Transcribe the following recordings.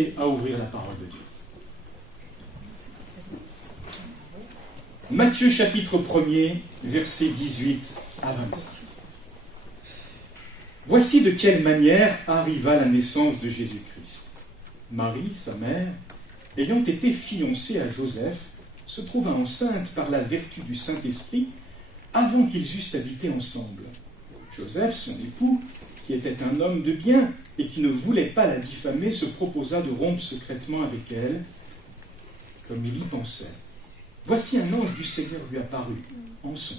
inviter à ouvrir la parole de Dieu. Matthieu chapitre 1er, versets 18 à 25. Voici de quelle manière arriva la naissance de Jésus-Christ. Marie, sa mère, ayant été fiancée à Joseph, se trouva enceinte par la vertu du Saint-Esprit avant qu'ils eussent habité ensemble. Joseph, son époux, qui était un homme de bien et qui ne voulait pas la diffamer, se proposa de rompre secrètement avec elle, comme il y pensait. Voici un ange du Seigneur lui apparut en songe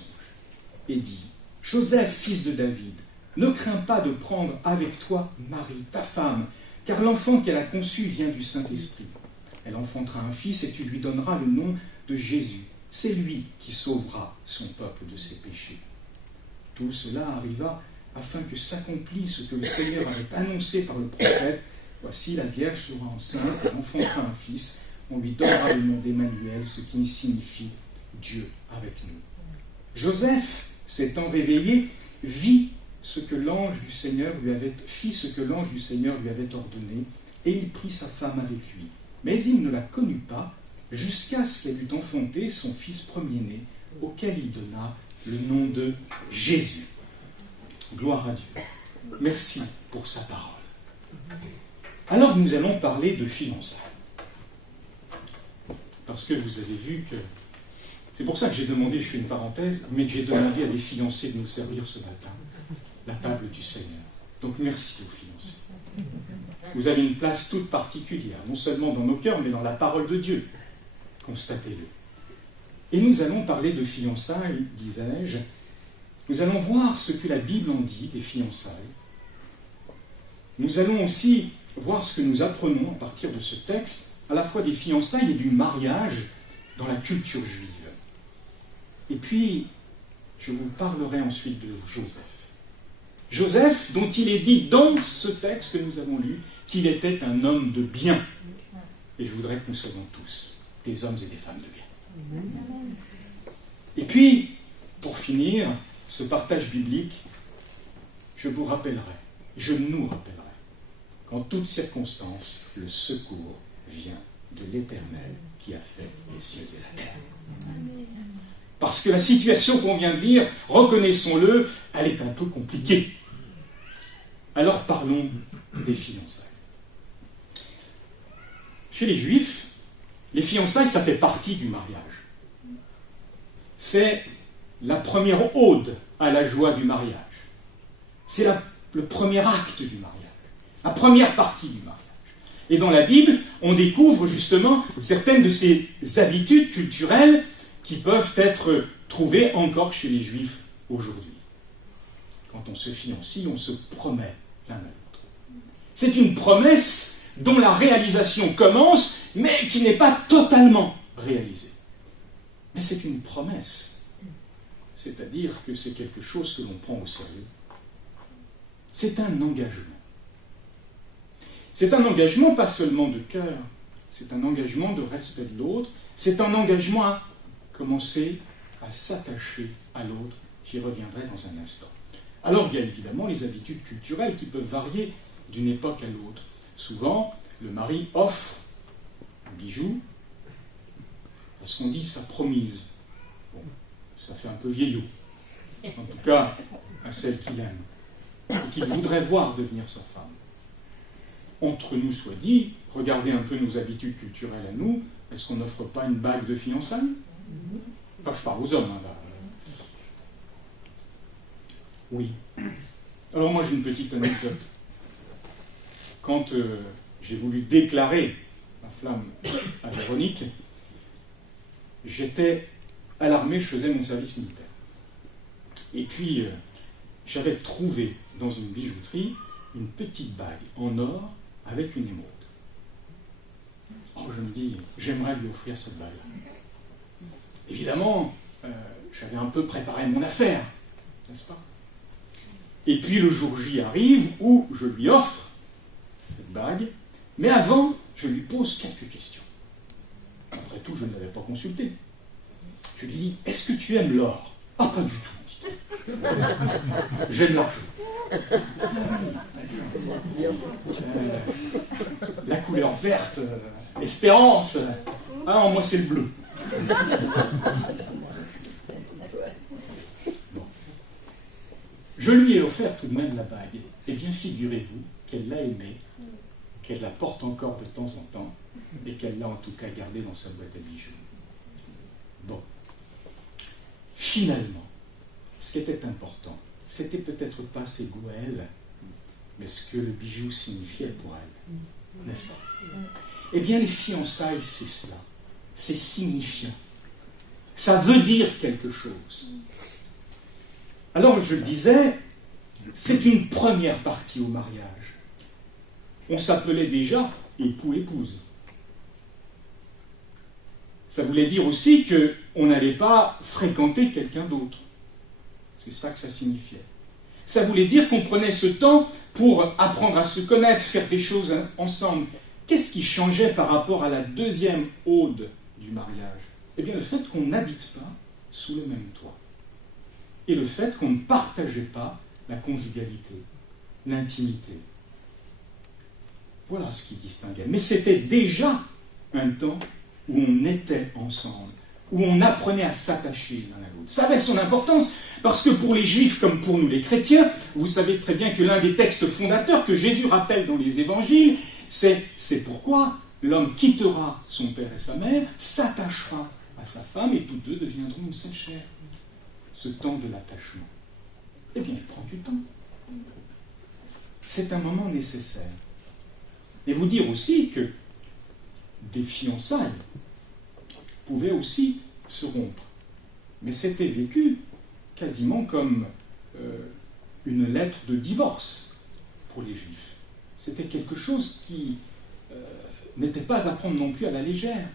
et dit « Joseph, fils de David, ne crains pas de prendre avec toi Marie, ta femme, car l'enfant qu'elle a conçu vient du Saint-Esprit. Elle enfantera un fils et tu lui donneras le nom de Jésus. C'est lui qui sauvera son peuple de ses péchés. » Tout cela arriva afin que s'accomplisse ce que le Seigneur avait annoncé par le prophète. Voici, la Vierge sera enceinte, elle enfantera un fils. On lui donnera le nom d'Emmanuel, ce qui signifie Dieu avec nous. Joseph, s'étant réveillé, fit ce que l'ange du Seigneur lui avait ordonné, et il prit sa femme avec lui. Mais il ne la connut pas, jusqu'à ce qu'elle eût enfanté son fils premier-né, auquel il donna le nom de Jésus. Gloire à Dieu. Merci pour sa parole. Alors nous allons parler de fiançailles. Parce que vous avez vu que... C'est pour ça que j'ai demandé, je fais une parenthèse, mais que j'ai demandé à des fiancés de nous servir ce matin, la table du Seigneur. Donc merci aux fiancés. Vous avez une place toute particulière, non seulement dans nos cœurs, mais dans la parole de Dieu. Constatez-le. Et nous allons parler de fiançailles, disais-je. Nous allons voir ce que la Bible en dit des fiançailles. Nous allons aussi voir ce que nous apprenons à partir de ce texte, à la fois des fiançailles et du mariage dans la culture juive. Et puis, je vous parlerai ensuite de Joseph. Joseph, dont il est dit dans ce texte que nous avons lu, qu'il était un homme de bien. Et je voudrais que nous soyons tous des hommes et des femmes de bien. Et puis, pour finir ce partage biblique, je nous rappellerai, qu'en toutes circonstances, le secours vient de l'Éternel qui a fait les cieux et la terre. Parce que la situation qu'on vient de lire, reconnaissons-le, elle est un peu compliquée. Alors parlons des fiançailles. Chez les Juifs, les fiançailles, ça fait partie du mariage. C'est la première ode à la joie du mariage. C'est le premier acte du mariage, la première partie du mariage. Et dans la Bible, on découvre justement certaines de ces habitudes culturelles qui peuvent être trouvées encore chez les Juifs aujourd'hui. Quand on se fiancie, on se promet l'un à l'autre. C'est une promesse dont la réalisation commence, mais qui n'est pas totalement réalisée. Mais c'est une promesse. C'est-à-dire que c'est quelque chose que l'on prend au sérieux. C'est un engagement. C'est un engagement pas seulement de cœur, c'est un engagement de respect de l'autre, c'est un engagement à commencer à s'attacher à l'autre. J'y reviendrai dans un instant. Alors il y a évidemment les habitudes culturelles qui peuvent varier d'une époque à l'autre. Souvent, le mari offre un bijou parce qu'on dit sa promise. Bon, ça fait un peu vieillot. En tout cas, à celle qu'il aime et qu'il voudrait voir devenir sa femme. Entre nous soit dit, regardez un peu nos habitudes culturelles à nous, est-ce qu'on n'offre pas une bague de fiançailles? Enfin, je parle aux hommes, là. Oui. Alors moi, j'ai une petite anecdote. Quand j'ai voulu déclarer ma flamme à Véronique, j'étais à l'armée, je faisais mon service militaire. Et puis, j'avais trouvé dans une bijouterie une petite bague en or avec une émeraude. Oh, je me dis, j'aimerais lui offrir cette bague. Évidemment, j'avais un peu préparé mon affaire, n'est-ce pas? Et puis le jour J arrive où je lui offre cette bague, mais avant, je lui pose quelques questions. Après tout, je ne l'avais pas consulté. Je lui dis, est-ce que tu aimes l'or? Ah, pas du tout. J'aime l'argent. La couleur verte, espérance. Ah, moi c'est le bleu. Bon. Je lui ai offert tout de même la bague. Eh bien, figurez-vous qu'elle l'a aimée, qu'elle la porte encore de temps en temps, et qu'elle l'a en tout cas gardée dans sa boîte à bijoux. Bon. Finalement, ce qui était important, c'était peut-être pas ses goûts à elle, mais ce que le bijou signifiait pour elle, n'est-ce pas? Eh bien, les fiançailles, c'est cela. C'est signifiant. Ça veut dire quelque chose. Alors, je le disais, c'est une première partie au mariage. On s'appelait déjà époux-épouse. Ça voulait dire aussi qu'on n'allait pas fréquenter quelqu'un d'autre. C'est ça que ça signifiait. Ça voulait dire qu'on prenait ce temps pour apprendre à se connaître, faire des choses ensemble. Qu'est-ce qui changeait par rapport à la deuxième ode du mariage? Eh bien, le fait qu'on n'habite pas sous le même toit. Et le fait qu'on ne partageait pas la conjugalité, l'intimité. Voilà ce qui distinguait. Mais c'était déjà un temps où on était ensemble, où on apprenait à s'attacher l'un à l'autre. Ça avait son importance, parce que pour les Juifs comme pour nous les chrétiens, vous savez très bien que l'un des textes fondateurs que Jésus rappelle dans les évangiles, c'est pourquoi l'homme quittera son père et sa mère, s'attachera à sa femme, et tous deux deviendront une seule chair. Ce temps de l'attachement, eh bien, il prend du temps. C'est un moment nécessaire. Et vous dire aussi que des fiançailles pouvaient aussi se rompre. Mais c'était vécu quasiment comme une lettre de divorce pour les Juifs. C'était quelque chose qui n'était pas à prendre non plus à la légère.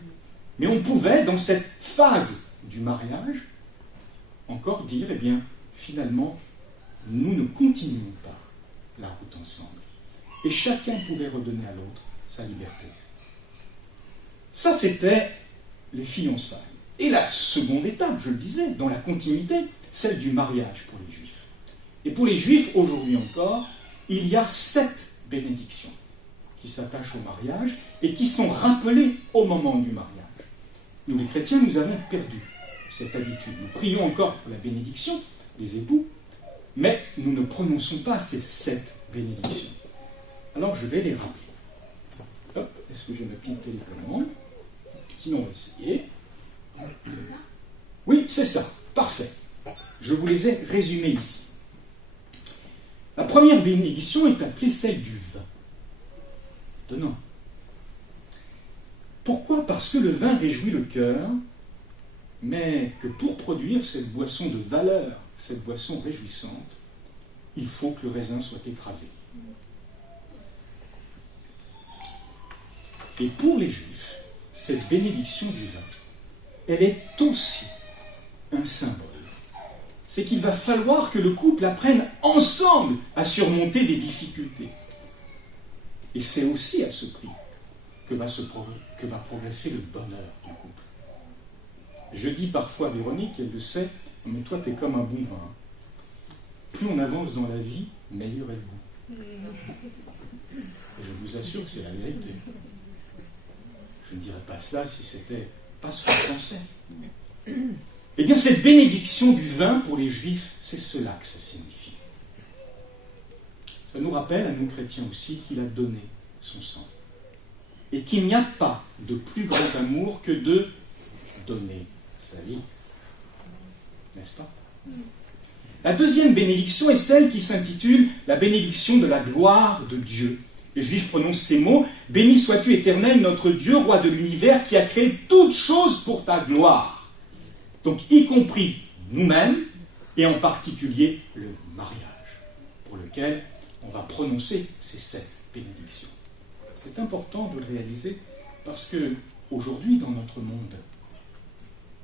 Mais on pouvait, dans cette phase du mariage, encore dire, eh bien, finalement, nous ne continuons pas la route ensemble. Et chacun pouvait redonner à l'autre sa liberté. Ça, c'était les fiançailles. Et la seconde étape, je le disais, dans la continuité, celle du mariage pour les Juifs. Et pour les Juifs, aujourd'hui encore, il y a 7 bénédictions qui s'attachent au mariage et qui sont rappelées au moment du mariage. Nous, les chrétiens, nous avons perdu cette habitude. Nous prions encore pour la bénédiction des époux, mais nous ne prononçons pas ces 7 bénédictions. Alors, je vais les rappeler. Hop, est-ce que j'ai ma petite télécommande? Sinon, on va essayer. Oui, c'est ça. Parfait. Je vous les ai résumés ici. La première bénédiction est appelée celle du vin. Étonnant. Pourquoi? Parce que le vin réjouit le cœur, mais que pour produire cette boisson de valeur, cette boisson réjouissante, il faut que le raisin soit écrasé. Et pour les Juifs, cette bénédiction du vin, elle est aussi un symbole. C'est qu'il va falloir que le couple apprenne ensemble à surmonter des difficultés. Et c'est aussi à ce prix que va progresser le bonheur du couple. Je dis parfois à Véronique, elle le sait, mais toi t'es comme un bon vin. Plus on avance dans la vie, meilleur est le goût. Et je vous assure que c'est la vérité. Je ne dirais pas cela si c'était pas ce que je pensais. Eh bien, cette bénédiction du vin pour les Juifs, c'est cela que ça signifie. Ça nous rappelle, à nous chrétiens aussi, qu'il a donné son sang. Et qu'il n'y a pas de plus grand amour que de donner sa vie. N'est-ce pas? La deuxième bénédiction est celle qui s'intitule la bénédiction de la gloire de Dieu. Les Juifs prononcent ces mots: « Béni sois-tu, Éternel, notre Dieu, roi de l'univers, qui a créé toutes choses pour ta gloire. » Donc, y compris nous-mêmes, et en particulier le mariage, pour lequel on va prononcer ces 7 bénédictions. C'est important de le réaliser, parce que aujourd'hui, dans notre monde,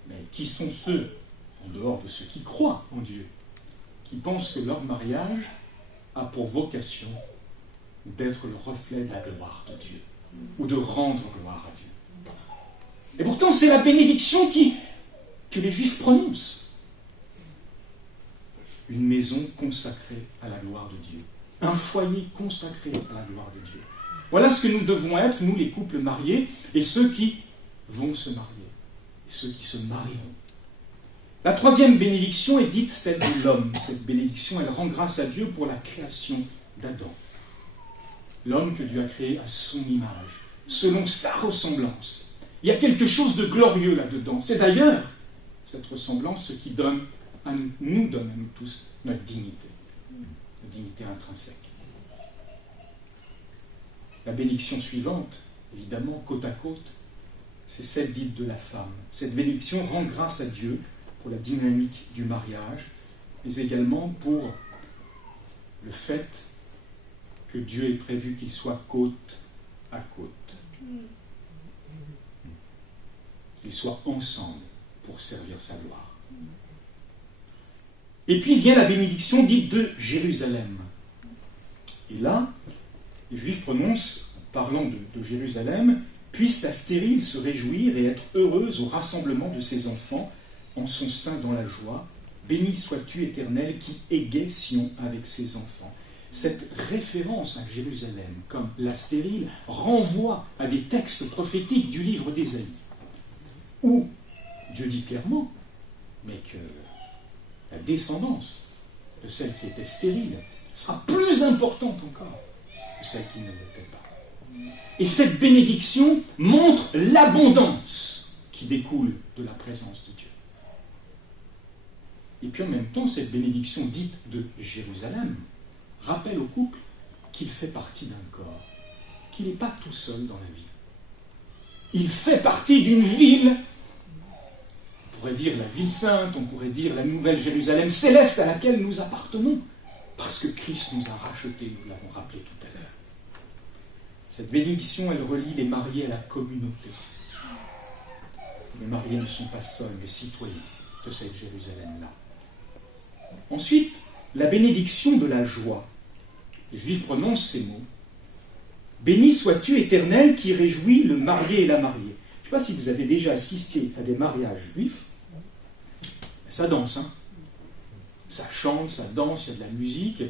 mais qui sont ceux, en dehors de ceux qui croient en Dieu, qui pensent que leur mariage a pour vocation d'être le reflet de la gloire de Dieu, ou de rendre gloire à Dieu. Et pourtant, c'est la bénédiction que les Juifs prononcent. une maison consacrée à la gloire de Dieu. Un foyer consacré à la gloire de Dieu. Voilà ce que nous devons être, nous les couples mariés, et ceux qui vont se marier, et ceux qui se marieront. La troisième bénédiction est dite celle de l'homme. Cette bénédiction, elle rend grâce à Dieu pour la création d'Adam. L'homme que Dieu a créé à son image, selon sa ressemblance. Il y a quelque chose de glorieux là-dedans. C'est d'ailleurs cette ressemblance ce qui donne nous donne à nous tous notre dignité intrinsèque. La bénédiction suivante, évidemment, côte à côte, c'est celle dite de la femme. Cette bénédiction rend grâce à Dieu pour la dynamique du mariage, mais également pour le fait que Dieu ait prévu qu'il soit côte à côte. Qu'ils soient ensemble pour servir sa gloire. Et puis vient la bénédiction dite de Jérusalem. Et là, les Juifs prononcent, parlant de Jérusalem, « Puisse la stérile se réjouir et être heureuse au rassemblement de ses enfants, en son sein dans la joie. Béni sois-tu, Éternel, qui égaie Sion avec ses enfants. » Cette référence à Jérusalem, comme la stérile, renvoie à des textes prophétiques du livre d'Ésaïe, où Dieu dit clairement, mais que la descendance de celle qui était stérile sera plus importante encore que celle qui ne l'était pas. Et cette bénédiction montre l'abondance qui découle de la présence de Dieu. Et puis en même temps, cette bénédiction dite de Jérusalem rappelle au couple qu'il fait partie d'un corps, qu'il n'est pas tout seul dans la vie. Il fait partie d'une ville, on pourrait dire la ville sainte, on pourrait dire la nouvelle Jérusalem céleste à laquelle nous appartenons, parce que Christ nous a rachetés, nous l'avons rappelé tout à l'heure. Cette bénédiction, elle relie les mariés à la communauté. Les mariés ne sont pas seuls, mais citoyens de cette Jérusalem-là. Ensuite, la bénédiction de la joie. Les Juifs prononcent ces mots. « Béni sois-tu, Éternel, qui réjouit le marié et la mariée. » Je ne sais pas si vous avez déjà assisté à des mariages juifs. Ça danse, hein. Ça chante, ça danse, il y a de la musique,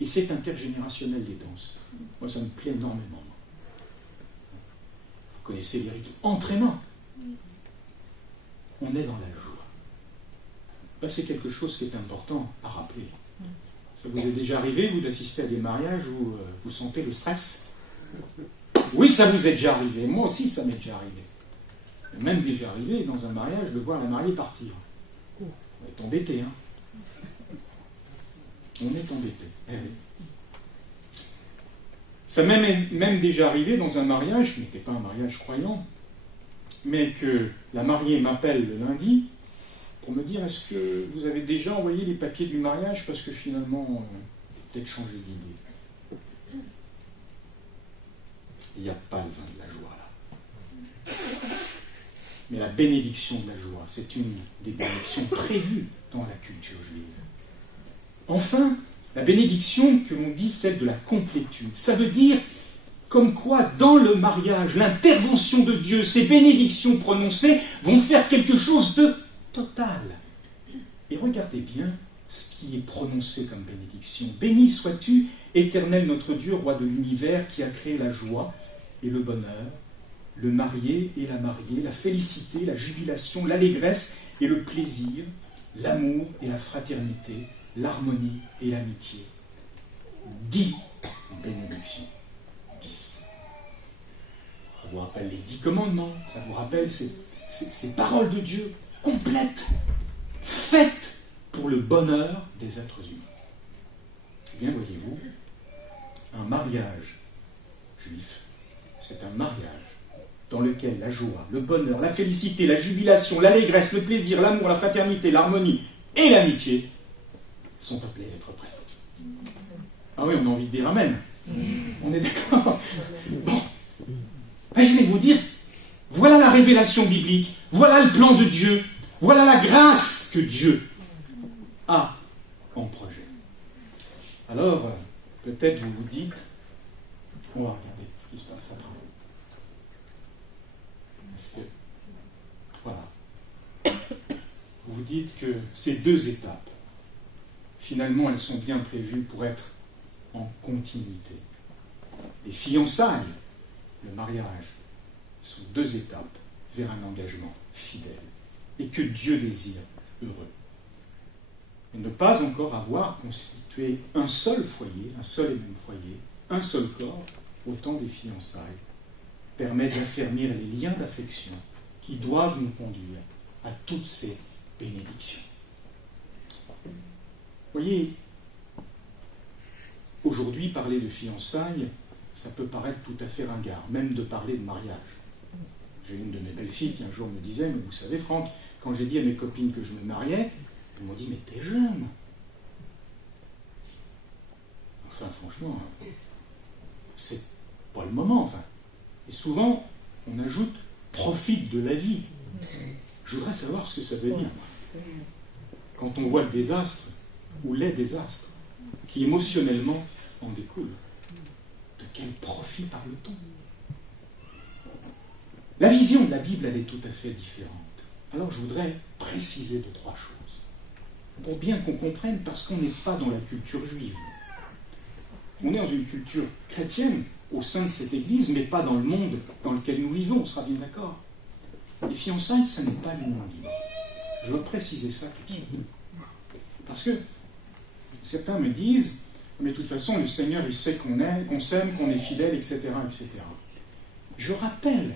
et c'est intergénérationnel, les danses. Moi, ça me plaît énormément. Vous connaissez les rythmes entraînants. On est dans la joie. Ben, c'est quelque chose qui est important à rappeler. Ça vous est déjà arrivé, vous, d'assister à des mariages où vous sentez le stress? Oui, ça vous est déjà arrivé. Moi aussi, ça m'est déjà arrivé. Il m'est même déjà arrivé, dans un mariage, de voir la mariée partir. On est embêté, hein. On est embêté. Eh oui. Ça m'est même déjà arrivé dans un mariage, qui n'était pas un mariage croyant, mais que la mariée m'appelle le lundi pour me dire: est-ce que vous avez déjà envoyé les papiers du mariage, parce que finalement, j'ai peut-être changé d'idée. Il n'y a pas le vin de la joie là. Mais la bénédiction de la joie, c'est une des bénédictions prévues dans la culture juive. Enfin, la bénédiction que l'on dit, celle de la complétude. Ça veut dire comme quoi, dans le mariage, l'intervention de Dieu, ces bénédictions prononcées vont faire quelque chose de total. Et regardez bien ce qui est prononcé comme bénédiction. Béni sois-tu, Éternel notre Dieu, roi de l'univers, qui a créé la joie et le bonheur, le marié et la mariée, la félicité, la jubilation, l'allégresse et le plaisir, l'amour et la fraternité, l'harmonie et l'amitié. 10 bénédictions. 10. Ça vous rappelle les 10 commandements, ça vous rappelle ces paroles de Dieu complètes, faites pour le bonheur des êtres humains. Eh bien, voyez-vous, un mariage juif, c'est un mariage dans lequel la joie, le bonheur, la félicité, la jubilation, l'allégresse, le plaisir, l'amour, la fraternité, l'harmonie et l'amitié sont appelés à être présents. Ah oui, on a envie de dire amen. On est d'accord. Bon. Ben, je vais vous dire, voilà la révélation biblique, voilà le plan de Dieu, voilà la grâce que Dieu a en projet. Alors, peut-être vous vous dites, on va regarder ce qui se passe après. Parce que, voilà. Vous vous dites que ces 2 étapes, finalement, elles sont bien prévues pour être en continuité. Les fiançailles, le mariage, sont 2 étapes vers un engagement fidèle et que Dieu désire heureux. Et ne pas encore avoir constitué un seul foyer, un seul et même foyer, un seul corps, au temps des fiançailles, permet d'affermir les liens d'affection qui doivent nous conduire à toutes ces bénédictions. Voyez, aujourd'hui, parler de fiançailles, ça peut paraître tout à fait ringard, même de parler de mariage. J'ai une de mes belles-filles qui un jour me disait, mais vous savez Franck, quand j'ai dit à mes copines que je me mariais, elles m'ont dit, mais t'es jeune. Enfin, franchement, c'est pas le moment, enfin. Et souvent, on ajoute, profite de la vie. Je voudrais savoir ce que ça veut dire. Quand on voit le désastre, ou les désastres, qui émotionnellement en découlent, de quel profit parle-t-on? La vision de la Bible, elle est tout à fait différente. Alors je voudrais préciser 2-3 choses, pour bien qu'on comprenne, parce qu'on n'est pas dans la culture juive. On est dans une culture chrétienne, au sein de cette Église, mais pas dans le monde dans lequel nous vivons, on sera bien d'accord. Les fiançailles, ça n'est pas l'union libre. Je veux préciser ça tout de suite. Parce que certains me disent, mais de toute façon, le Seigneur, il sait qu'on aime, qu'on s'aime, qu'on est fidèle, etc., etc. Je rappelle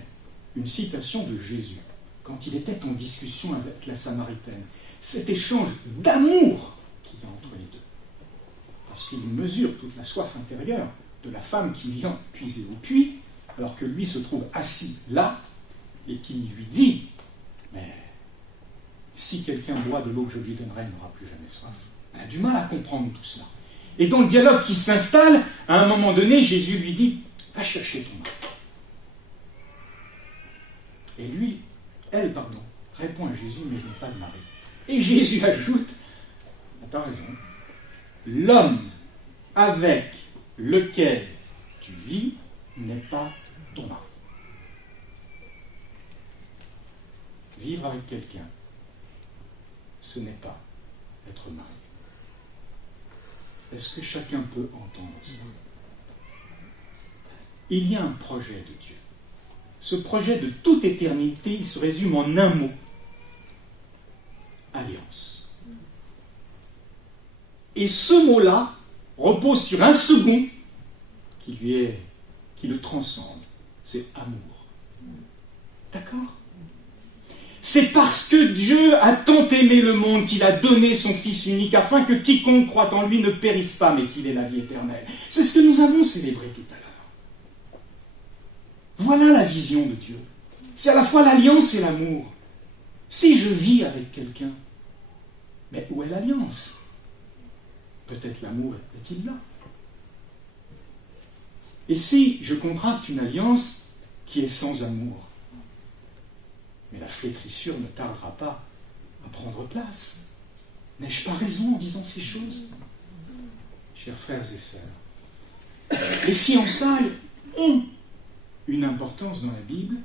une citation de Jésus, quand il était en discussion avec la Samaritaine. Cet échange d'amour qu'il y a entre les deux. Parce qu'il mesure toute la soif intérieure de la femme qui vient puiser au puits, alors que lui se trouve assis là, et qui lui dit, mais si quelqu'un boit de l'eau que je lui donnerai, il n'aura plus jamais soif. Elle a du mal à comprendre tout cela. Et dans le dialogue qui s'installe, à un moment donné, Jésus lui dit, va chercher ton mari. Et lui, elle, répond à Jésus, mais je n'ai pas de mari. Et Jésus ajoute, t'as raison, l'homme avec lequel tu vis n'est pas ton mari. Vivre avec quelqu'un, ce n'est pas être marié. Est-ce que chacun peut entendre ça? Il y a un projet de Dieu. Ce projet de toute éternité, il se résume en un mot. Alliance. Et ce mot-là repose sur un second qui le transcende. C'est amour. D'accord? C'est parce que Dieu a tant aimé le monde qu'il a donné son Fils unique afin que quiconque croit en lui ne périsse pas, mais qu'il ait la vie éternelle. C'est ce que nous avons célébré tout à l'heure. Voilà la vision de Dieu. C'est à la fois l'alliance et l'amour. Si je vis avec quelqu'un, mais où est l'alliance? Peut-être l'amour est-il là? Et si je contracte une alliance qui est sans amour? Mais la flétrissure ne tardera pas à prendre place. N'ai-je pas raison en disant ces choses? Chers frères et sœurs, les fiançailles ont une importance dans la Bible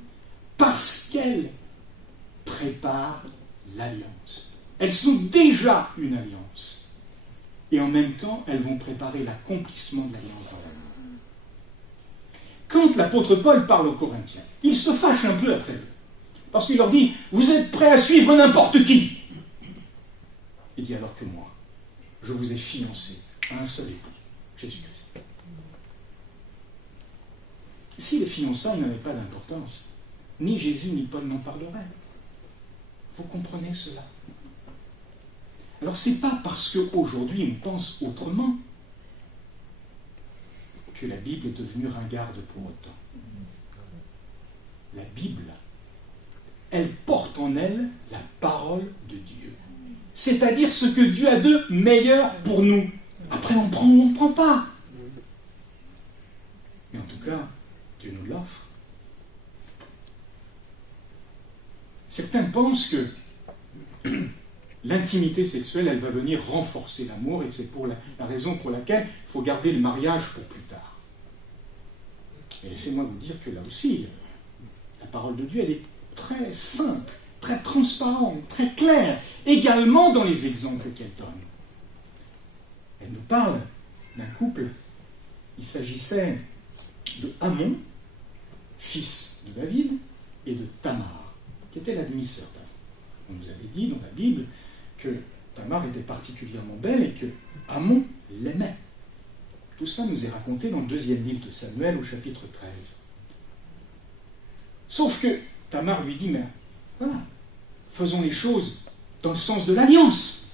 parce qu'elles préparent l'alliance. Elles sont déjà une alliance. Et en même temps, elles vont préparer l'accomplissement de l'alliance dans l'amour. Quand l'apôtre Paul parle aux Corinthiens, il se fâche un peu après eux. Parce qu'il leur dit, vous êtes prêts à suivre n'importe qui. Il dit, alors que moi, je vous ai fiancé à un seul époux, Jésus-Christ. Si les fiançailles n'avaient pas d'importance, ni Jésus ni Paul n'en parleraient. Vous comprenez cela? Alors c'est pas parce qu'aujourd'hui on pense autrement que la Bible est devenue ringarde pour autant. La Bible, elle porte en elle la parole de Dieu. C'est-à-dire ce que Dieu a de meilleur pour nous. Après, on prend ou on ne prend pas. Mais en tout cas, Dieu nous l'offre. Certains pensent que l'intimité sexuelle, elle va venir renforcer l'amour, et c'est pour la raison pour laquelle il faut garder le mariage pour plus tard. Et laissez-moi vous dire que là aussi, la parole de Dieu, elle est très simple, très transparente, très claire, également dans les exemples qu'elle donne. Elle nous parle d'un couple. Il s'agissait de Amon, fils de David, et de Tamar, qui était la demi-sœur d'Amon. On nous avait dit dans la Bible que Tamar était particulièrement belle et que Amon l'aimait. Tout ça nous est raconté dans le 2e livre de Samuel au chapitre 13. Sauf que Tamar lui dit, mais voilà, faisons les choses dans le sens de l'alliance,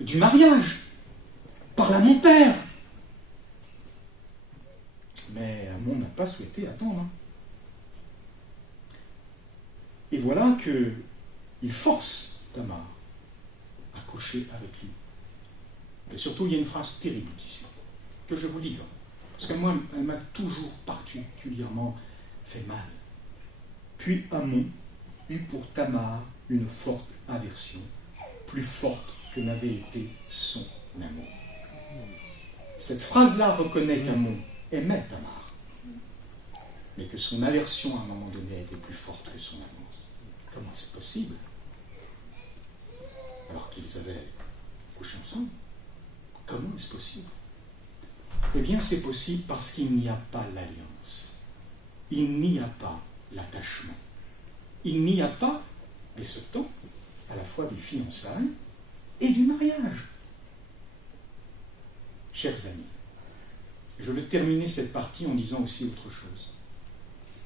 du mariage. Parle à mon père. Mais Amon n'a pas souhaité attendre. Et voilà qu'il force Tamar à coucher avec lui. Et surtout, il y a une phrase terrible ici, que je vous livre. Parce que moi, elle m'a toujours particulièrement fait mal. Puis Amon eut pour Tamar une forte aversion, plus forte que n'avait été son amour. Cette phrase-là reconnaît qu'Amon aimait Tamar, mais que son aversion à un moment donné était plus forte que son amour. Comment c'est possible? Alors qu'ils avaient couché ensemble. Comment est-ce possible? Eh bien, c'est possible parce qu'il n'y a pas l'alliance. Il n'y a pas l'attachement. Il n'y a pas, et ce temps, à la fois des fiançailles et du mariage. Chers amis, je veux terminer cette partie en disant aussi autre chose.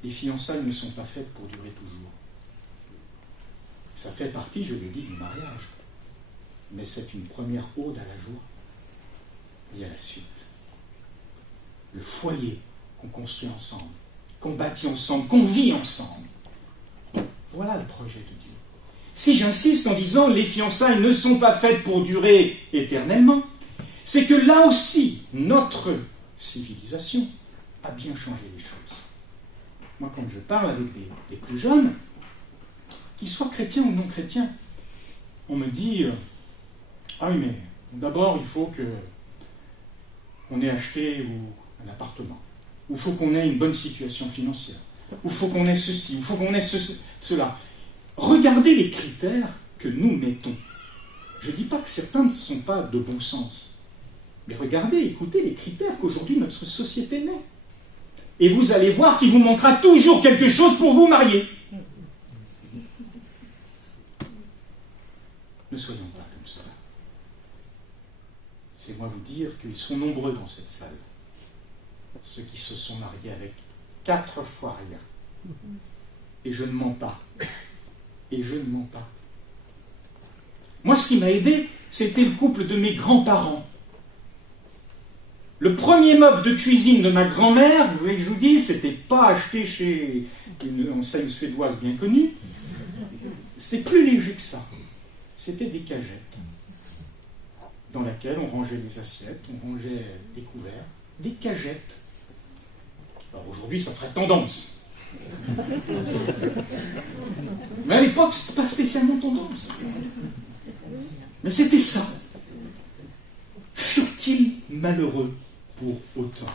Les fiançailles ne sont pas faites pour durer toujours. Ça fait partie, je l'ai dit, du mariage. Mais c'est une première ode à la joie. Et à la suite. Le foyer qu'on construit ensemble, qu'on bâtit ensemble, qu'on vit ensemble. Voilà le projet de Dieu. Si j'insiste en disant les fiançailles ne sont pas faites pour durer éternellement, c'est que là aussi, notre civilisation a bien changé les choses. Moi, quand je parle avec des plus jeunes, qu'ils soient chrétiens ou non chrétiens, on me dit ah oui, mais d'abord, il faut qu'on ait acheté un appartement, ou il faut qu'on ait une bonne situation financière, ou il faut qu'on ait ceci, ou il faut qu'on ait cela. Regardez les critères que nous mettons. Je ne dis pas que certains ne sont pas de bon sens, mais regardez, écoutez les critères qu'aujourd'hui notre société met. Et vous allez voir qu'il vous manquera toujours quelque chose pour vous marier. Ne soyons pas comme cela. C'est-moi vous dire qu'ils sont nombreux dans cette salle, ceux qui se sont mariés avec 4 fois rien. Et je ne mens pas. Et je ne mens pas. Moi, ce qui m'a aidé, c'était le couple de mes grands-parents. Le premier meuble de cuisine de ma grand-mère, vous voulez que je vous dise, c'était pas acheté chez une enseigne suédoise bien connue. C'est plus léger que ça. C'était des cagettes dans lesquelles on rangeait les assiettes, on rangeait les couverts. Des cagettes. Alors aujourd'hui, ça ferait tendance. Mais à l'époque, c'était pas spécialement tendance. Mais c'était ça. Furent-ils malheureux pour autant?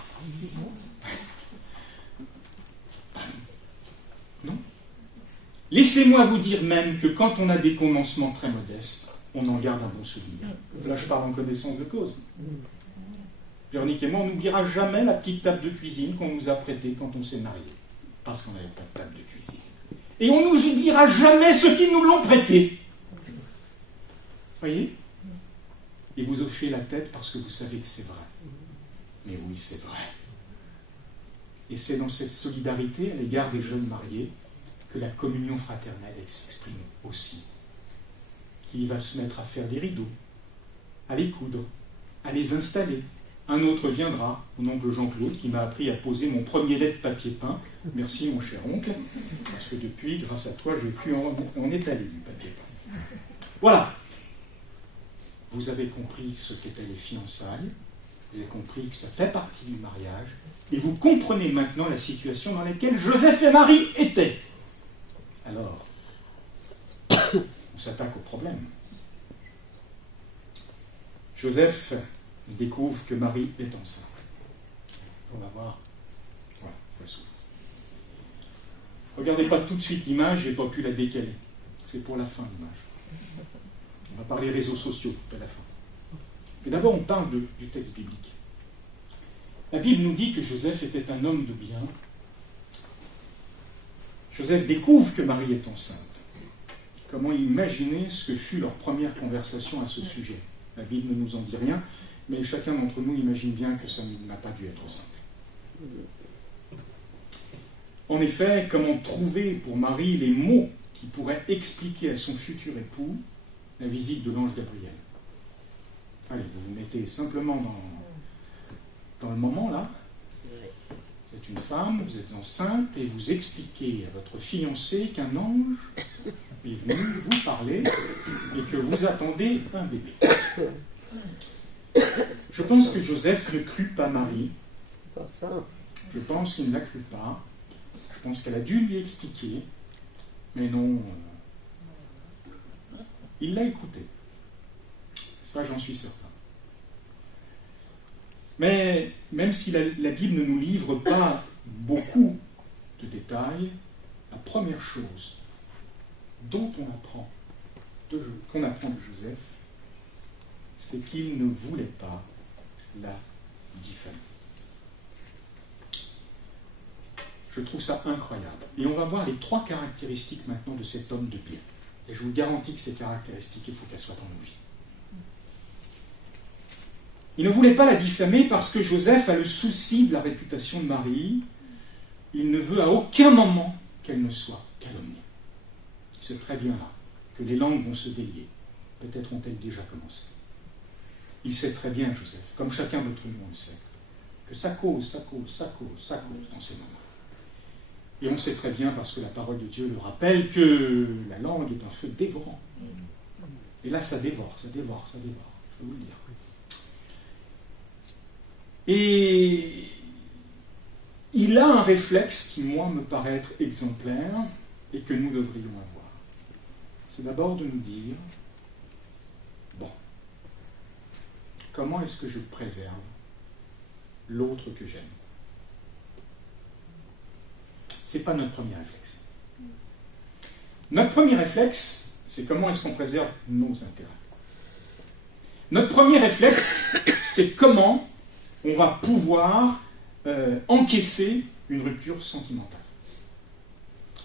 Non. Laissez-moi vous dire même que quand on a des commencements très modestes, on en garde un bon souvenir. Là, je parle en connaissance de cause. Véronique et moi, on n'oubliera jamais la petite table de cuisine qu'on nous a prêtée quand on s'est mariés, parce qu'on n'avait pas de table de cuisine. Et on nous oubliera jamais ceux qui nous l'ont prêtée. Voyez? Et vous hochez la tête parce que vous savez que c'est vrai. Mais oui, c'est vrai. Et c'est dans cette solidarité à l'égard des jeunes mariés que la communion fraternelle s'exprime aussi. Qui va se mettre à faire des rideaux, à les coudre, à les installer. Un autre viendra, mon oncle Jean-Claude, qui m'a appris à poser mon premier lait de papier peint. Merci mon cher oncle, parce que depuis, grâce à toi, je n'ai plus en étaler du papier peint. Voilà. Vous avez compris ce qu'étaient les fiançailles, vous avez compris que ça fait partie du mariage, et vous comprenez maintenant la situation dans laquelle Joseph et Marie étaient. Alors, on s'attaque au problème. Joseph découvre que Marie est enceinte. On va voir. Voilà, ça s'ouvre. Regardez pas tout de suite l'image, j'ai pas pu la décaler. C'est pour la fin l'image. On va parler réseaux sociaux à la fin. Mais d'abord, on parle du texte biblique. La Bible nous dit que Joseph était un homme de bien. Joseph découvre que Marie est enceinte. Comment imaginer ce que fut leur première conversation à ce sujet? La Bible ne nous en dit rien, mais chacun d'entre nous imagine bien que ça n'a pas dû être simple. En effet, comment trouver pour Marie les mots qui pourraient expliquer à son futur époux la visite de l'ange Gabriel? Allez, vous vous mettez simplement dans le moment là. Vous êtes une femme, vous êtes enceinte et vous expliquez à votre fiancé qu'un ange est venu vous parler et que vous attendez un bébé. Je pense que Joseph ne crut pas Marie. Je pense qu'il ne la crut pas. Je pense qu'elle a dû lui expliquer. Mais non, il l'a écouté. Ça, j'en suis certain. Mais même si la Bible ne nous livre pas beaucoup de détails, la première chose qu'on apprend de Joseph, c'est qu'il ne voulait pas la diffamer. Je trouve ça incroyable. Et on va voir les 3 caractéristiques maintenant de cet homme de bien. Et je vous garantis que ces caractéristiques, il faut qu'elles soient dans nos vies. Il ne voulait pas la diffamer parce que Joseph a le souci de la réputation de Marie. Il ne veut à aucun moment qu'elle ne soit calomniée. Il sait très bien là que les langues vont se délier. Peut-être ont-elles déjà commencé. Il sait très bien, Joseph, comme chacun d'entre nous on le sait, que ça cause dans ces moments. Et on sait très bien, parce que la parole de Dieu le rappelle, que la langue est un feu dévorant. Et là, ça dévore, je peux vous le dire. Et il a un réflexe qui, moi, me paraît être exemplaire et que nous devrions avoir. C'est d'abord de nous dire, bon, comment est-ce que je préserve l'autre que j'aime? Ce n'est pas notre premier réflexe. Notre premier réflexe, c'est comment est-ce qu'on préserve nos intérêts. Notre premier réflexe, c'est comment on va pouvoir encaisser une rupture sentimentale.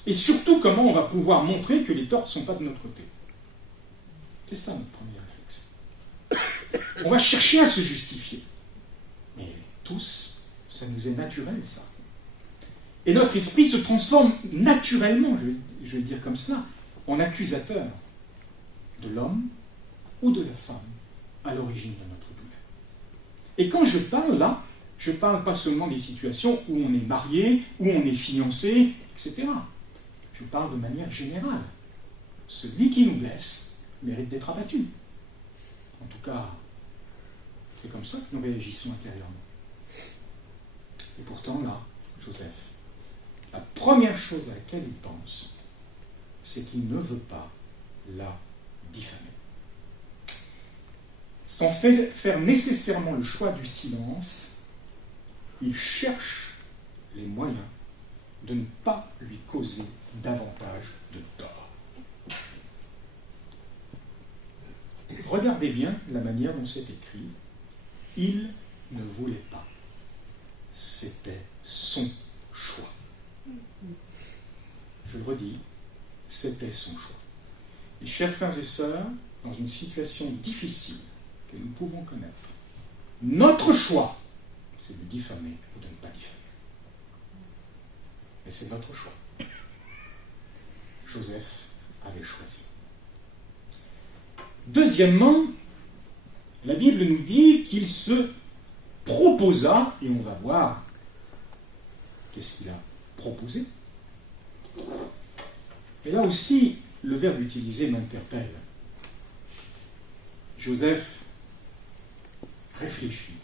Et surtout, comment on va pouvoir montrer que les torts ne sont pas de notre côté. C'est ça notre premier réflexe. On va chercher à se justifier. Mais tous, ça nous est naturel, ça. Et notre esprit se transforme naturellement, je vais le dire comme cela, en accusateur de l'homme ou de la femme à l'origine de notre douleur. Et quand je parle là, je ne parle pas seulement des situations où on est marié, où on est fiancé, etc. Je parle de manière générale. Celui qui nous blesse mérite d'être abattu. En tout cas, c'est comme ça que nous réagissons intérieurement. Et pourtant là, Joseph, la première chose à laquelle il pense, c'est qu'il ne veut pas la diffamer. Sans faire nécessairement le choix du silence, il cherche les moyens de ne pas lui causer davantage de tort. Regardez bien la manière dont c'est écrit. Il ne voulait pas. C'était son choix. Je le redis, c'était son choix. Et chers frères et sœurs, dans une situation difficile que nous pouvons connaître, notre choix, c'est de diffamer ou de ne pas diffamer. Et c'est notre choix. Joseph avait choisi. Deuxièmement, la Bible nous dit qu'il se proposa, et on va voir qu'est-ce qu'il a proposé. Et là aussi, le verbe utilisé m'interpelle. Joseph réfléchit,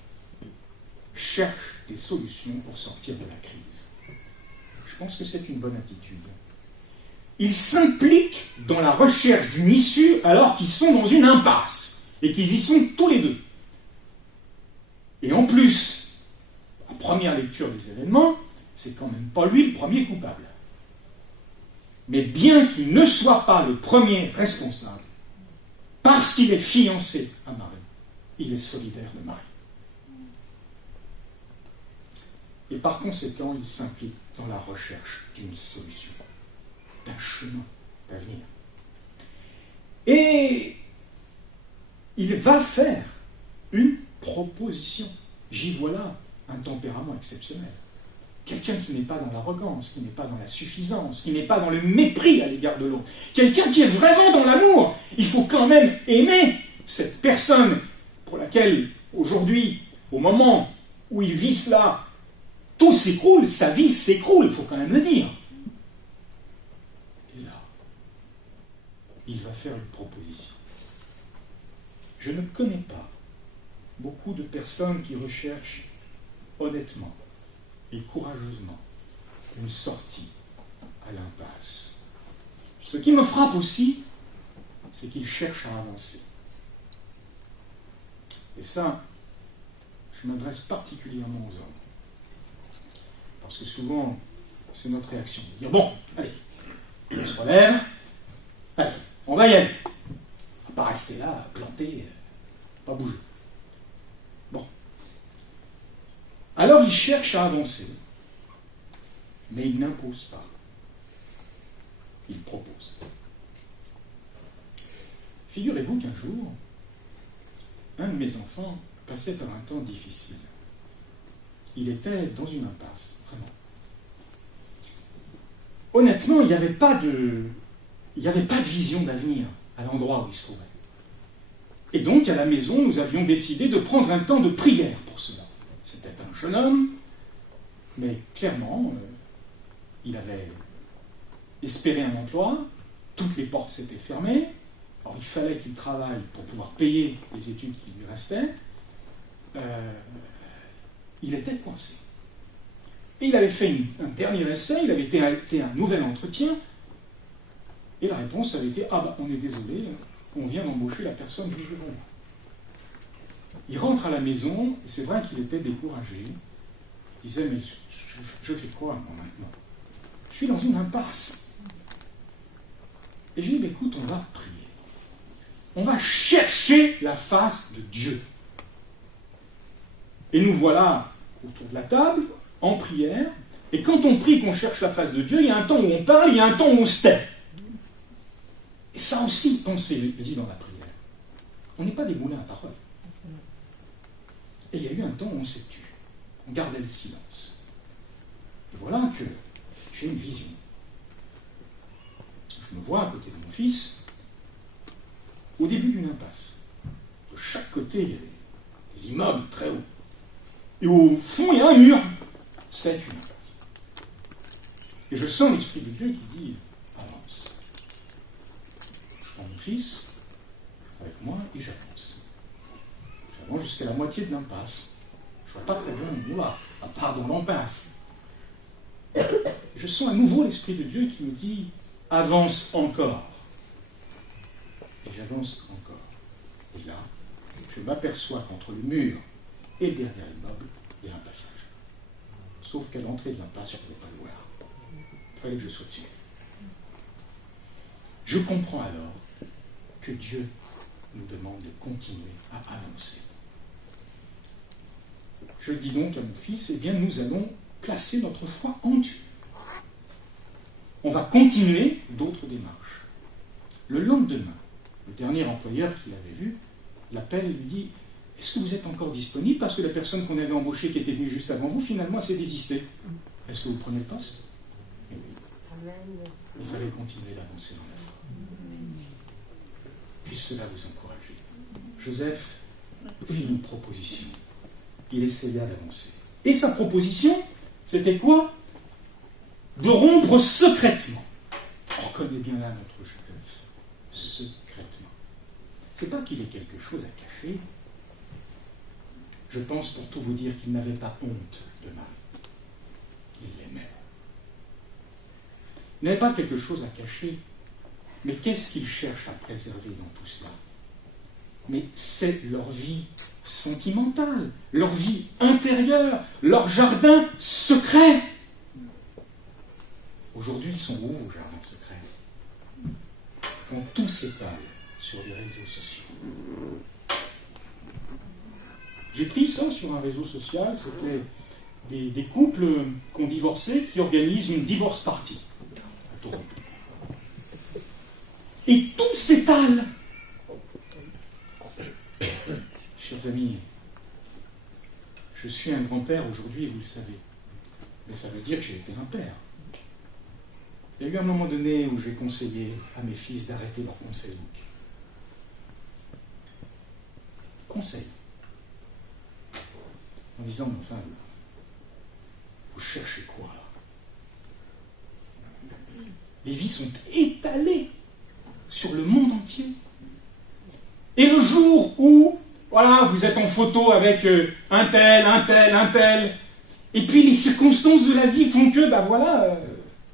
cherche des solutions pour sortir de la crise. Je pense que c'est une bonne attitude. Il s'implique dans la recherche d'une issue alors qu'ils sont dans une impasse et qu'ils y sont tous les deux. Et en plus, à première lecture des événements, c'est quand même pas lui le premier coupable. Mais bien qu'il ne soit pas le premier responsable, parce qu'il est fiancé à Marie, il est solidaire de Marie. Et par conséquent, il s'implique dans la recherche d'une solution, d'un chemin d'avenir. Et il va faire une proposition. J'y vois là un tempérament exceptionnel. Quelqu'un qui n'est pas dans l'arrogance, qui n'est pas dans la suffisance, qui n'est pas dans le mépris à l'égard de l'autre. Quelqu'un qui est vraiment dans l'amour. Il faut quand même aimer cette personne pour laquelle, aujourd'hui, au moment où il vit cela, tout s'écroule, sa vie s'écroule, il faut quand même le dire. Et là, il va faire une proposition. Je ne connais pas beaucoup de personnes qui recherchent honnêtement et courageusement une sortie à l'impasse. Ce qui me frappe aussi, c'est qu'ils cherchent à avancer. Et ça, je m'adresse particulièrement aux hommes. Parce que souvent, c'est notre réaction. Dire, bon, allez, on se relève, allez, on va y aller. On va pas rester là, planté, pas bouger. Bon. Alors, il cherche à avancer, mais il n'impose pas. Il propose. Figurez-vous qu'un jour, un de mes enfants passait par un temps difficile. Il était dans une impasse, vraiment. Honnêtement, il n'y avait pas de vision d'avenir à l'endroit où il se trouvait. Et donc, à la maison, nous avions décidé de prendre un temps de prière pour cela. C'était un jeune homme, mais clairement, il avait espéré un emploi, toutes les portes s'étaient fermées, alors il fallait qu'il travaille pour pouvoir payer les études qui lui restaient. Il était coincé. Et il avait fait un dernier essai, il avait été un nouvel entretien, et la réponse avait été « Ah ben, on est désolé, on vient d'embaucher la personne que je veux. » Il rentre à la maison, et c'est vrai qu'il était découragé. Il disait « Mais je fais quoi, moi, maintenant? Je suis dans une impasse. » Et je lui ai dit « Écoute, on va prier. On va chercher la face de Dieu. » Et nous voilà autour de la table, en prière, et quand on prie, qu'on cherche la face de Dieu, il y a un temps où on parle, il y a un temps où on se tait. Et ça aussi, pensez-y dans la prière. On n'est pas des moulins à parole. Et il y a eu un temps où on s'est tu. On gardait le silence. Et voilà que j'ai une vision. Je me vois à côté de mon fils, au début d'une impasse. De chaque côté, il y avait des immeubles très hauts. Et au fond, il y a un mur. C'est une impasse. Et je sens l'Esprit de Dieu qui dit « Avance ». Je prends mon fils avec moi et j'avance. J'avance jusqu'à la moitié de l'impasse. Je ne vois pas très bien où on va, à part dans l'impasse. Je sens à nouveau l'Esprit de Dieu qui me dit « Avance encore ». Et j'avance encore. Et là, je m'aperçois qu'entre le mur et derrière l'immeuble, il y a un passage. Sauf qu'à l'entrée de l'impasse, je ne pouvais pas le voir. Il fallait que je sois dessus. Je comprends alors que Dieu nous demande de continuer à avancer. Je dis donc à mon fils, eh bien, nous allons placer notre foi en Dieu. On va continuer d'autres démarches. Le lendemain, le dernier employeur qu'il avait vu l'appelle et lui dit « Est-ce que vous êtes encore disponible parce que la personne qu'on avait embauchée qui était venue juste avant vous, finalement, s'est désistée. Est-ce que vous prenez le poste ?» Et oui. Il fallait continuer d'avancer dans la foi. Puisse cela vous encourager. Joseph fit une proposition. Il essaya d'avancer. Et sa proposition, c'était quoi? De rompre secrètement. On reconnaît bien là notre Joseph. Secrètement. C'est pas qu'il ait quelque chose à cacher. Je pense, pour tout vous dire, qu'il n'avait pas honte de Marie. Il l'aimait. Il n'avait pas quelque chose à cacher. Mais qu'est-ce qu'il cherche à préserver dans tout cela? Mais c'est leur vie sentimentale, leur vie intérieure, leur jardin secret. Aujourd'hui, ils sont où, vos jardins secrets? Quand tout s'étale sur les réseaux sociaux. J'ai pris ça sur un réseau social, c'était des couples qui ont divorcé, qui organisent une divorce party à Toronto. Et tout s'étale. Chers amis, je suis un grand-père aujourd'hui, et vous le savez. Mais ça veut dire que j'ai été un père. Il y a eu un moment donné où j'ai conseillé à mes fils d'arrêter leur compte Facebook. Conseil. En disant, mais enfin, vous cherchez quoi là? Les vies sont étalées sur le monde entier. Et le jour où, voilà, vous êtes en photo avec un tel, et puis les circonstances de la vie font que, ben voilà,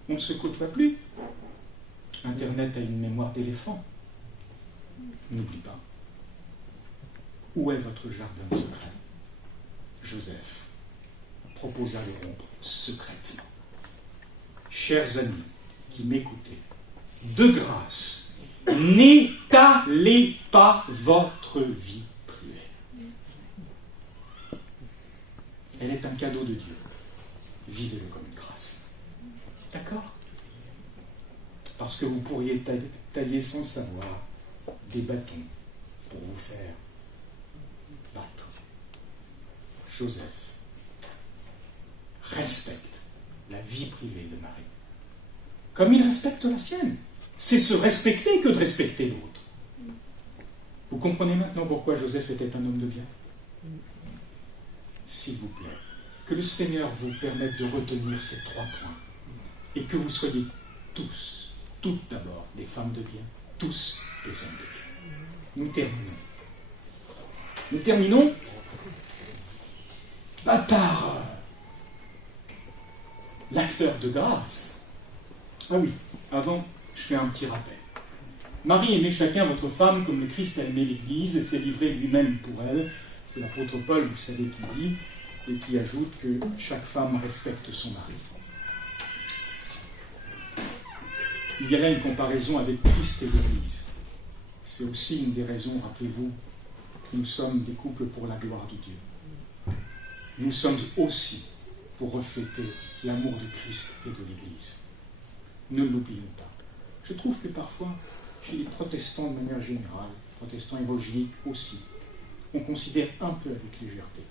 on ne se côtoie plus. Internet a une mémoire d'éléphant. N'oublie pas. Où est votre jardin secret? Joseph proposa de rompre secrètement. Chers amis qui m'écoutez, de grâce, n'étalez pas votre vie privée. Elle est un cadeau de Dieu. Vivez-le comme une grâce. D'accord? Parce que vous pourriez tailler sans le savoir des bâtons pour vous faire battre. Joseph respecte la vie privée de Marie, comme il respecte la sienne. C'est se respecter que de respecter l'autre. Vous comprenez maintenant pourquoi Joseph était un homme de bien? S'il vous plaît, que le Seigneur vous permette de retenir ces 3 points et que vous soyez tous, toutes d'abord, des femmes de bien, tous des hommes de bien. Nous terminons. Nous terminons par l'acteur de grâce. Ah oui, avant, je fais un petit rappel. Marie aimait chacun votre femme comme le Christ a aimé l'Église et s'est livré lui-même pour elle. C'est l'apôtre Paul, vous savez, qui dit, et qui ajoute que chaque femme respecte son mari. Il y a là une comparaison avec Christ et l'Église. C'est aussi une des raisons, rappelez-vous, que nous sommes des couples pour la gloire de Dieu. Nous sommes aussi pour refléter l'amour de Christ et de l'Église. Ne l'oublions pas. Je trouve que parfois, chez les protestants de manière générale, protestants évangéliques aussi, on considère un peu avec légèreté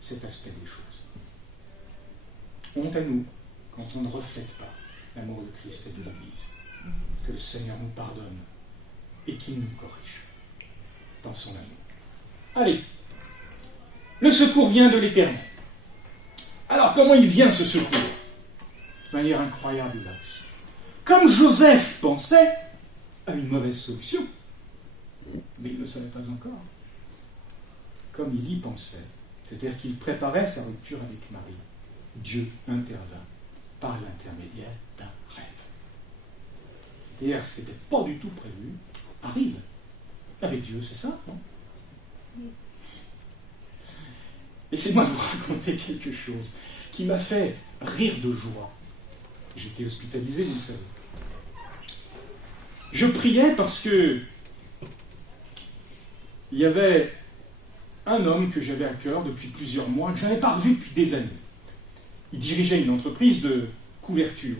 cet aspect des choses. Honte à nous quand on ne reflète pas l'amour de Christ et de l'Église. Que le Seigneur nous pardonne et qu'il nous corrige dans son amour. Allez, le secours vient de l'Éternel. Alors, comment il vient, ce secours? De manière incroyable, là aussi. Comme Joseph pensait à une mauvaise solution, mais il ne le savait pas encore. Comme il y pensait, c'est-à-dire qu'il préparait sa rupture avec Marie, Dieu intervint par l'intermédiaire d'un rêve. C'est-à-dire, ce qui n'était pas du tout prévu, arrive. Avec Dieu, c'est ça, non? Laissez-moi vous raconter quelque chose qui m'a fait rire de joie. J'étais hospitalisé, vous le savez. Je priais parce que il y avait un homme que j'avais à cœur depuis plusieurs mois, que je n'avais pas revu depuis des années. Il dirigeait une entreprise de couverture.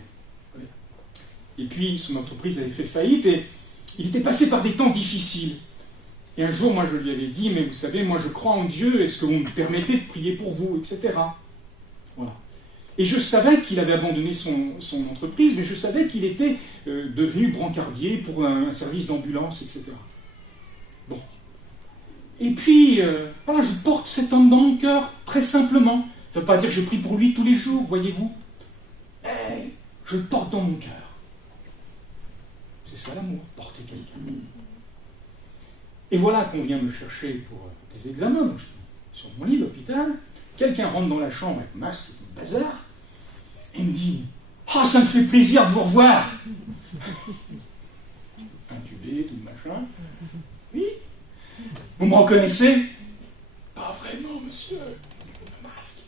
Et puis, son entreprise avait fait faillite et il était passé par des temps difficiles. Et un jour, moi, je lui avais dit, mais vous savez, moi, je crois en Dieu, est-ce que vous me permettez de prier pour vous, etc. Voilà. Et je savais qu'il avait abandonné son entreprise, mais je savais qu'il était devenu brancardier pour un service d'ambulance, etc. Bon. Et puis, voilà, je porte cet homme dans mon cœur, très simplement. Ça ne veut pas dire que je prie pour lui tous les jours, voyez-vous. Mais je le porte dans mon cœur. C'est ça l'amour, porter quelqu'un. Et voilà qu'on vient me chercher pour des examens. Donc je suis sur mon lit d'hôpital. Quelqu'un rentre dans la chambre avec masque et bazar. Et me dit « Ah, ça me fait plaisir de vous revoir !» Intubé, tout machin. Oui. Vous me reconnaissez? Pas vraiment, monsieur. Le masque.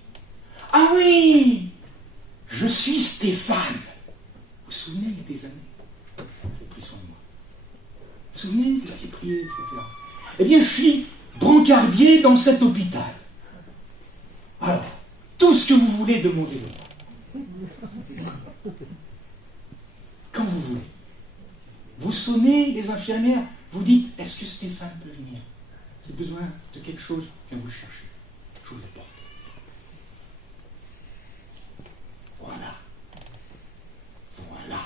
Ah oui! Je suis Stéphane. Vous vous souvenez, il y a des années? Vous avez pris soin de moi. Vous vous souvenez, vous avez prié, etc. Eh bien, je suis brancardier dans cet hôpital. Alors, tout ce que vous voulez, demandez-le. Quand vous voulez. Vous sonnez les infirmières, vous dites, est-ce que Stéphane peut venir? J'ai besoin de quelque chose, viens vous le chercher. Je vous l'apporte. Voilà. Voilà.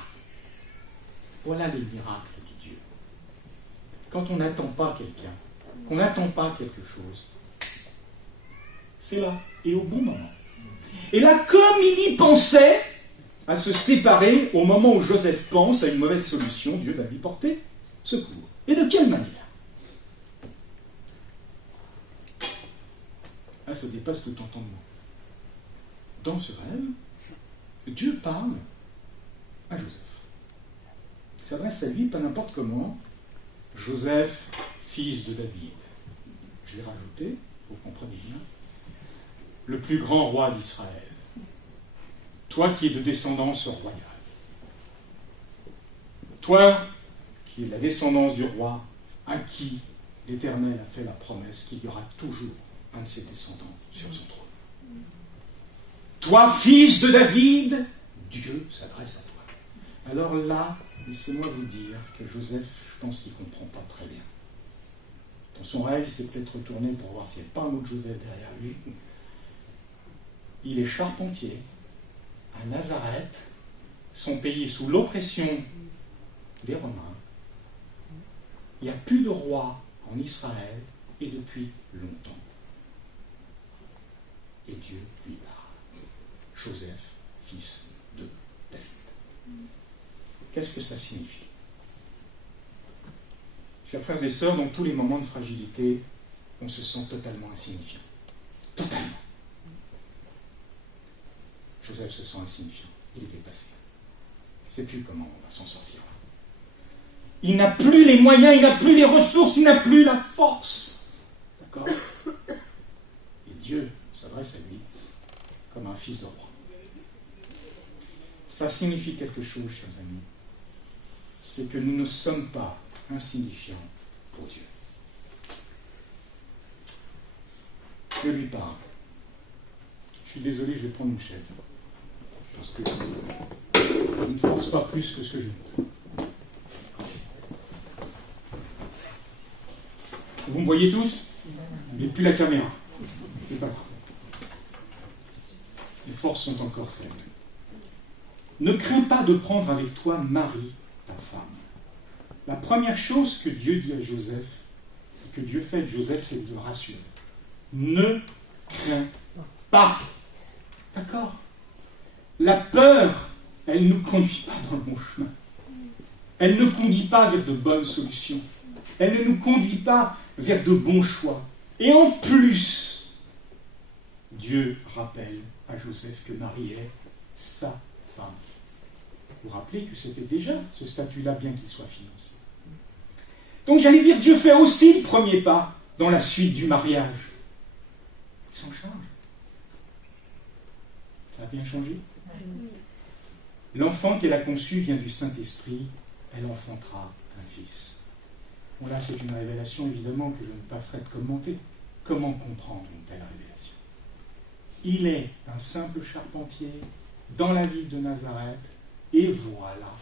Voilà les miracles de Dieu. Quand on n'attend pas quelqu'un, qu'on n'attend pas quelque chose, c'est là, et au bon moment. Et là, comme il y pensait à se séparer, au moment où Joseph pense à une mauvaise solution, Dieu va lui porter secours. Et de quelle manière? Ah, ça dépasse tout entendement. Dans ce rêve, Dieu parle à Joseph. Il s'adresse à lui, pas n'importe comment. Joseph, fils de David. Je l'ai rajouté, vous comprenez bien. Le plus grand roi d'Israël. Toi qui es de descendance royale. Toi qui es la descendance du roi à qui l'Éternel a fait la promesse qu'il y aura toujours un de ses descendants sur son trône. Toi, fils de David, Dieu s'adresse à toi. Alors là, laissez-moi vous dire que Joseph, je pense qu'il ne comprend pas très bien. Dans son rêve, il s'est peut-être retourné pour voir s'il n'y avait pas un autre Joseph derrière lui. Il est charpentier à Nazareth, son pays est sous l'oppression des Romains. Il n'y a plus de roi en Israël et depuis longtemps. Et Dieu lui parle. Joseph, fils de David. Qu'est-ce que ça signifie? Chers frères et sœurs, dans tous les moments de fragilité, on se sent totalement insignifiant. Totalement. Joseph se sent insignifiant. Il est dépassé. Il ne sait plus comment on va s'en sortir. Il n'a plus les moyens, il n'a plus les ressources, il n'a plus la force. D'accord? Et Dieu s'adresse à lui comme un fils de roi. Ça signifie quelque chose, chers amis. C'est que nous ne sommes pas insignifiants pour Dieu. Dieu lui parle. Je suis désolé, je vais prendre une chaise. Parce que je ne force pas plus que ce que je veux. Vous me voyez tous? Il n'y a plus la caméra. C'est pas grave. Les forces sont encore faibles. Ne crains pas de prendre avec toi Marie, ta femme. La première chose que Dieu dit à Joseph, et que Dieu fait de Joseph, c'est de le rassurer. Ne crains pas. D'accord? La peur, elle ne nous conduit pas dans le bon chemin. Elle ne conduit pas vers de bonnes solutions. Elle ne nous conduit pas vers de bons choix. Et en plus, Dieu rappelle à Joseph que Marie est sa femme. Vous vous rappelez que c'était déjà ce statut-là, bien qu'il soit financé. Donc j'allais dire, Dieu fait aussi le premier pas dans la suite du mariage. Il s'en charge. Ça a bien changé. L'enfant qu'elle a conçu vient du Saint-Esprit, elle enfantera un fils. Bon là, c'est une révélation évidemment que je ne passerai de commenter. Comment comprendre une telle révélation? Il est un simple charpentier dans la ville de Nazareth, et voilà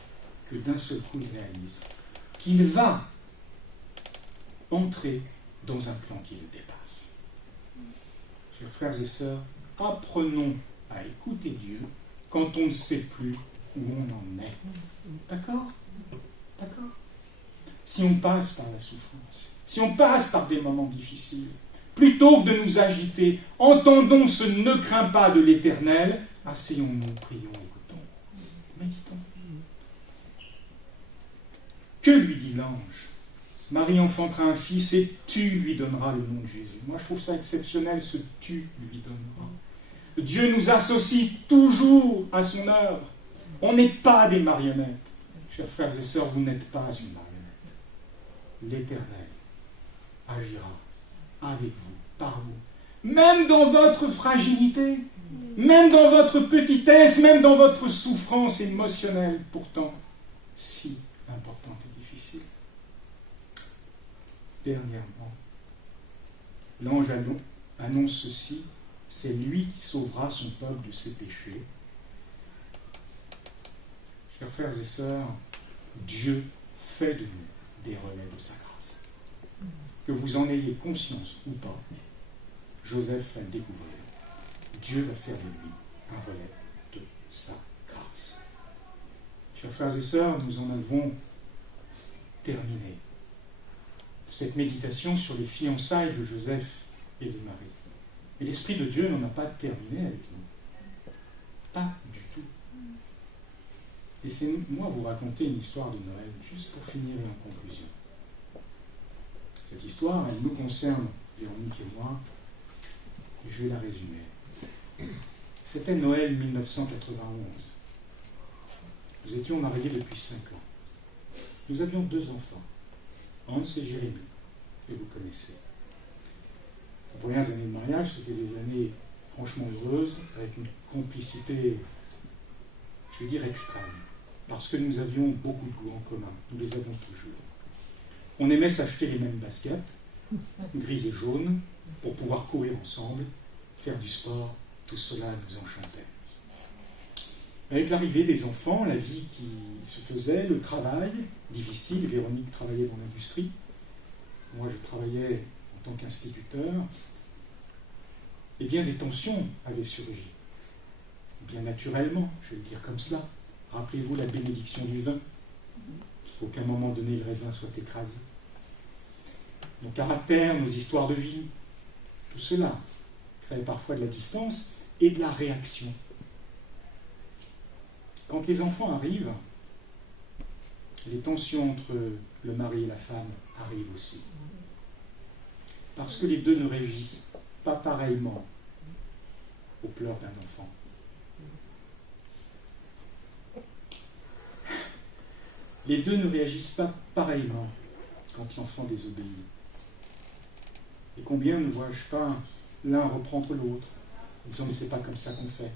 que d'un seul coup il réalise qu'il va entrer dans un plan qui le dépasse. Chers frères et sœurs, apprenons à écouter Dieu quand on ne sait plus où on en est. D'accord? D'accord? Si on passe par la souffrance, si on passe par des moments difficiles, plutôt que de nous agiter, entendons ce ne crains pas de l'Éternel, asseyons-nous, prions, écoutons, méditons. Que lui dit l'ange? Marie enfantera un fils et tu lui donneras le nom de Jésus. Moi je trouve ça exceptionnel, ce tu lui donneras. Dieu nous associe toujours à son œuvre. On n'est pas des marionnettes. Chers frères et sœurs, vous n'êtes pas une marionnette. L'Éternel agira avec vous, par vous. Même dans votre fragilité, même dans votre petitesse, même dans votre souffrance émotionnelle, pourtant si importante et difficile. Dernièrement, l'ange annonce ceci, C'est lui qui sauvera son peuple de ses péchés. Chers frères et sœurs, Dieu fait de nous des relais de sa grâce. Que vous en ayez conscience ou pas, Joseph va le découvrir. Dieu va faire de lui un relais de sa grâce. Chers frères et sœurs, nous en avons terminé cette méditation sur les fiançailles de Joseph et de Marie. Et l'Esprit de Dieu n'en a pas terminé avec nous. Pas du tout. Laissez-moi vous raconter une histoire de Noël, juste pour finir et en conclusion. Cette histoire, elle nous concerne, Véronique et moi, et je vais la résumer. C'était Noël 1991. Nous étions mariés depuis 5 ans. Nous avions 2 enfants, Hans et Jérémie, que vous connaissez. Les premières années de mariage, c'était des années franchement heureuses, avec une complicité, je veux dire, extrême, parce que nous avions beaucoup de goûts en commun, nous les avons toujours. On aimait s'acheter les mêmes baskets, grises et jaunes, pour pouvoir courir ensemble, faire du sport, tout cela nous enchantait. Avec l'arrivée des enfants, la vie qui se faisait, le travail, difficile, Véronique travaillait dans l'industrie, moi je travaillais en tant qu'instituteur, et bien des tensions avaient surgi. Bien naturellement, je vais le dire comme cela. Rappelez-vous la bénédiction du vin. Il faut qu'à un moment donné le raisin soit écrasé. Nos caractères, nos histoires de vie, tout cela crée parfois de la distance et de la réaction. Quand les enfants arrivent, les tensions entre le mari et la femme arrivent aussi. Parce que les deux ne réagissent pas pareillement aux pleurs d'un enfant. Les deux ne réagissent pas pareillement quand l'enfant désobéit. Et combien ne vois-je pas l'un reprendre l'autre, en disant mais c'est pas comme ça qu'on fait.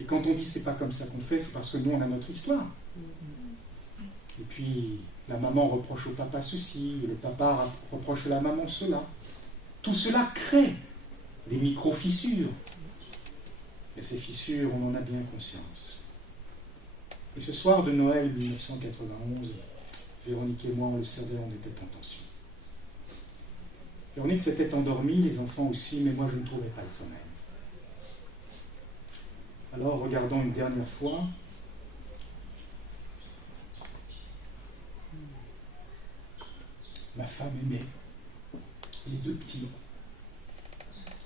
Et quand on dit c'est pas comme ça qu'on fait, c'est parce que nous on a notre histoire. Et puis la maman reproche au papa ceci, le papa reproche à la maman cela. Tout cela crée des micro-fissures. Et ces fissures, on en a bien conscience. Et ce soir de Noël 1991, Véronique et moi, on le savait, on était en tension. Véronique s'était endormie, les enfants aussi, mais moi je ne trouvais pas le sommeil. Alors, regardons une dernière fois. Ma femme aimée, les 2 petits,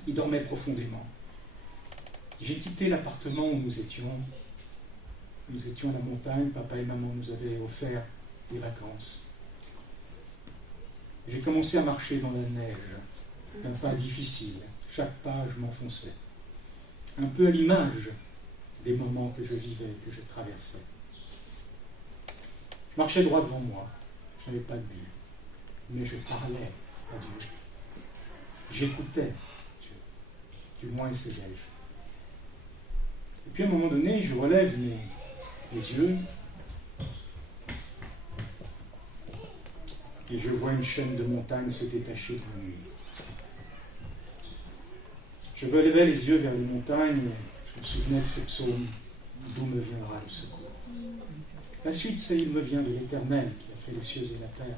ils dormaient profondément. J'ai quitté l'appartement où nous étions. Nous étions à la montagne, papa et maman nous avaient offert des vacances. J'ai commencé à marcher dans la neige, un pas difficile. Chaque pas, je m'enfonçais. Un peu à l'image des moments que je vivais, que je traversais. Je marchais droit devant moi, je n'avais pas de but, mais je parlais à Dieu. J'écoutais Dieu, du moins essayais-je. Et puis à un moment donné, je relève mes yeux et je vois une chaîne de montagnes se détacher de la nuit. Je relevais les yeux vers les montagnes et je me souvenais de ce psaume, d'où me viendra le secours. La suite, c'est il me vient de l'Éternel qui a fait les cieux et la terre.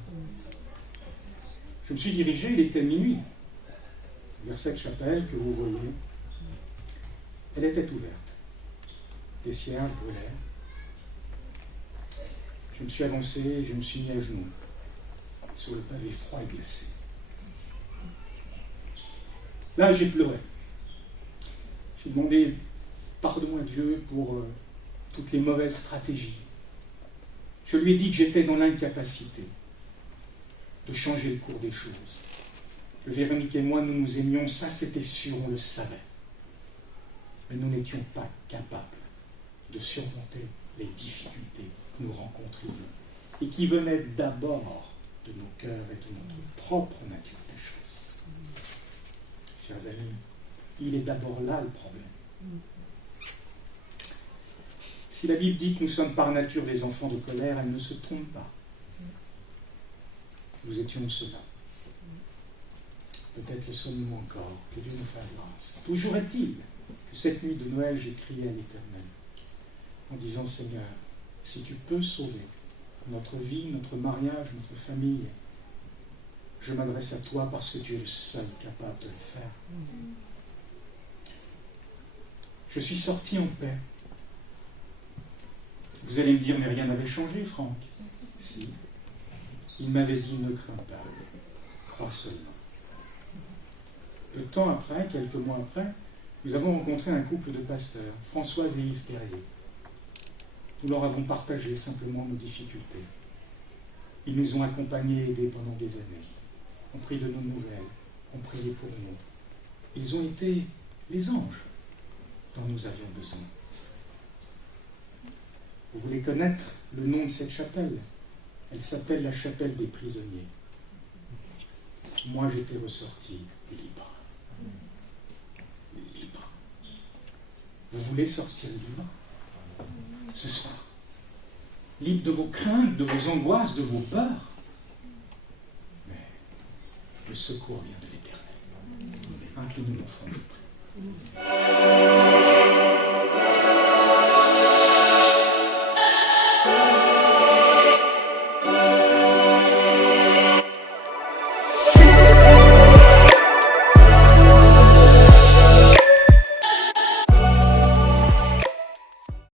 Je me suis dirigé, il était minuit. Vers cette chapelle que vous voyez, elle était ouverte. Des cierges brûlaient. Je me suis avancé, je me suis mis à genoux sur le pavé froid et glacé. Là, j'ai pleuré. J'ai demandé pardon à Dieu pour toutes les mauvaises stratégies. Je lui ai dit que j'étais dans l'incapacité de changer le cours des choses. Que Véronique et moi, nous nous aimions, ça c'était sûr, on le savait. Mais nous n'étions pas capables de surmonter les difficultés que nous rencontrions et qui venaient d'abord de nos cœurs et de notre propre nature pécheresse. Chers amis, il est d'abord là le problème. Si la Bible dit que nous sommes par nature des enfants de colère, elle ne se trompe pas. Nous étions cela. Peut-être le sommes-nous encore, que Dieu nous fasse grâce. Toujours est-il que cette nuit de Noël, j'ai crié à l'Éternel en disant, Seigneur, si tu peux sauver notre vie, notre mariage, notre famille, je m'adresse à toi parce que tu es le seul capable de le faire. Je suis sorti en paix. Vous allez me dire, mais rien n'avait changé, Franck. Si. Il m'avait dit, ne crains pas, crois seulement. Peu de temps après, quelques mois après, nous avons rencontré un couple de pasteurs, Françoise et Yves Perrier. Nous leur avons partagé simplement nos difficultés. Ils nous ont accompagnés et aidés pendant des années, ont pris de nos nouvelles, ont prié pour nous. Ils ont été les anges dont nous avions besoin. Vous voulez connaître le nom de cette chapelle? Elle s'appelle la chapelle des prisonniers. Moi, j'étais ressorti libre. Libre. Vous voulez sortir libre ce soir? Libre de vos craintes, de vos angoisses, de vos peurs. Mais le secours vient de l'Éternel. Inclinez-nous, frères, je prie.